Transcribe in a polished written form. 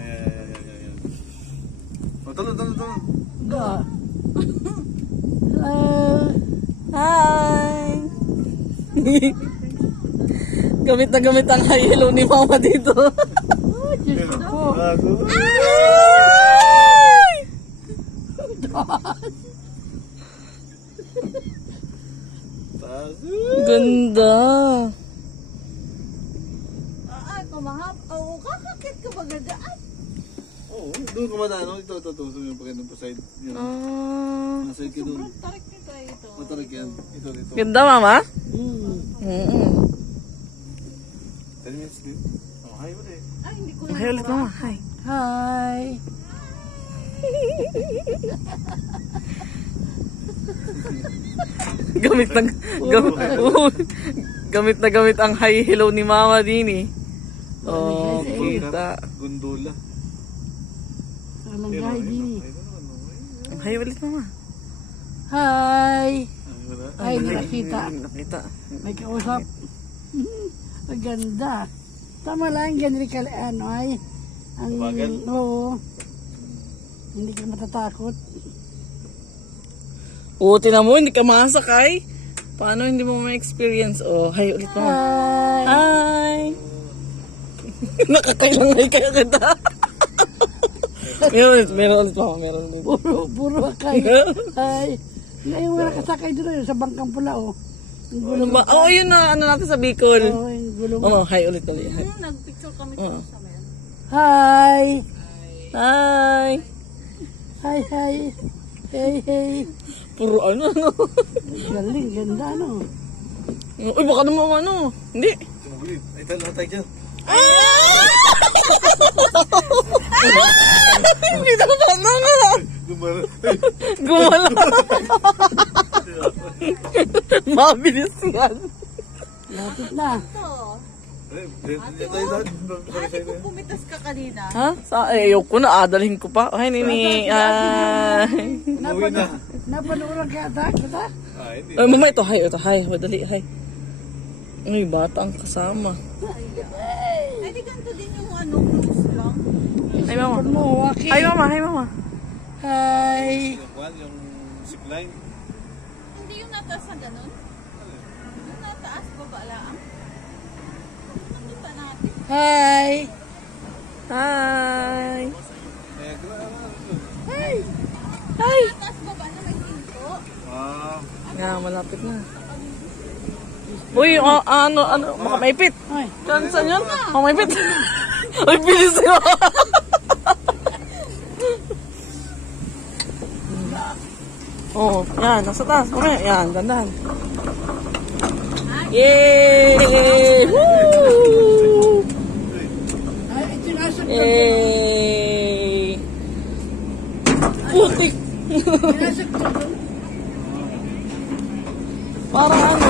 Ayan. O, talon. Hello. Hi. Gamit na gamit ang hilo ni Mama dito. Oh, Diyos ko. Ganda. Kumahap. Oo, kakakit ka ba gadaan? Oo, doon ka madano. Ito. So yung pagandang pa side. Nasa ka doon. Sobrang tarik nito ito. Matarik yan. Ito. Ganda, Mama? 10 minutes din. Oh, hi ulit. Ay, hindi ko Hi ulit, Mama. Hi. Hi. Gamit ang hi hello ni Mama din eh. Oh, kita. Gondola. Anong gahay din Ang hi ulit, Mama. Hi. Ay, Ay, nakita. May kausap. Ang ganda. Tama lang, ganyan ka ano ay. Oo. Hindi ka matatakot. Oo, tinan mo, hindi ka masakay. Paano hindi mo ma-experience? Oh, hi ulit, Mama. Hi. Nakakailangan kaya kita. Meron ulit, Mama. Meron ulit. Puro kayo. Hi. Ngayon wala kasakay doon sa bangkang pula, oh. Oh, yun na, ano natin sa Bicol. Oo, yung gulong. Oh, hi ulit ulit. Hi. Nagpicture kami sa mayan. Hi. Hi. Hi. Hey. Puro ano. Galing, ganda, ano. Uy, baka naman ano. Hindi. Ay, tala tayo dyan. Hindi na ba na. Gumala. Mabilis yan. Lapit na. Ate, kung pumitas ka kanina. Ha? Ayoko na. Adalhin ko pa. Ay, Nini. Napanood ka ata? Mama, ito. Hi. Madali. Hi. Ay, bata ang kasama. Ay, di ganito din yung ano, cruise lang. Hi, Mama. Hi, Mama. Hi. yung zipline. Hindi yung nataas na ganun? Yung nataas, baba lang. Nakita natin. Hi. Hi. Nataas, baba na may pinto. Nga, malapit na. Uy, ano, baka maipit. Saan yun? Baka maipit. Uy, bilis mo. Oh, yan, nasa taas. Okay, yan, dandan. Yay! Woo! Yay! Putik! Parang ano?